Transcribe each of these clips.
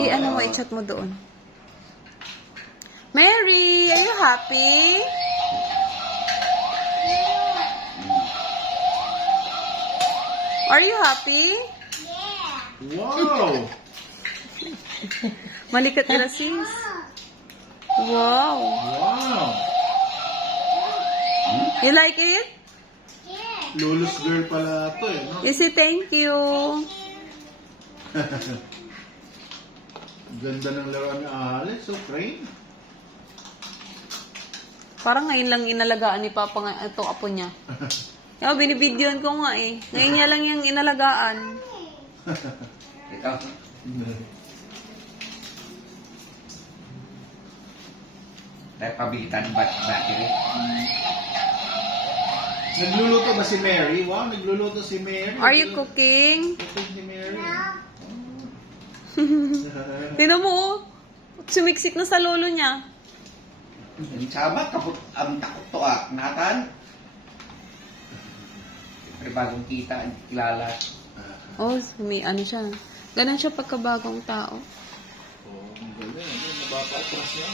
I-ano mo, i-chat mo doon. Mary, are you happy? Are you happy? Wow! Malikat nila, sis. Wow. Wow! You like it? Lulu's girl pala to eh, no? You say thank you. Ganda ng laruan ni Alex, so train. Parang ngayon lang inalagaan ni Papa nga ito apo niya. Yo, binibidyoan ko nga eh. Ngayon niya lang yung inalagaan. Ito. Dahil pabilitan battery. Nagluluto ba si Mary? Wow, nagluluto si Mary. Are you cooking? Cooking si Mary. Tingnan mo oh. Sumiksik na sa lolo niya. Ang sabat, kaput, ang takot to natan. Siyempre bagong kita, kilala. Oh, may ano siya. Ganun siya pagkabagong tao. Oh, ang ganda. Nabapatras niya.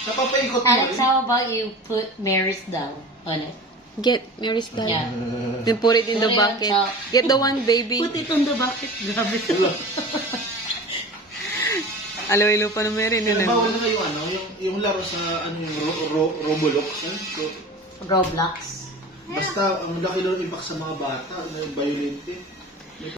Napapaikot mo Alex, how about you put Mary's doll on it? Get Mary's dad. Yeah. Then put it in the Put it on bucket. top. Get the one baby. Put it on the bucket. Grabe. Alo-ilo pa na Mary. Kaya bawal na yung ano, yung laro sa ano yung Roblox. So, Roblox. basta ang laki ng impact sa mga bata, violent eh.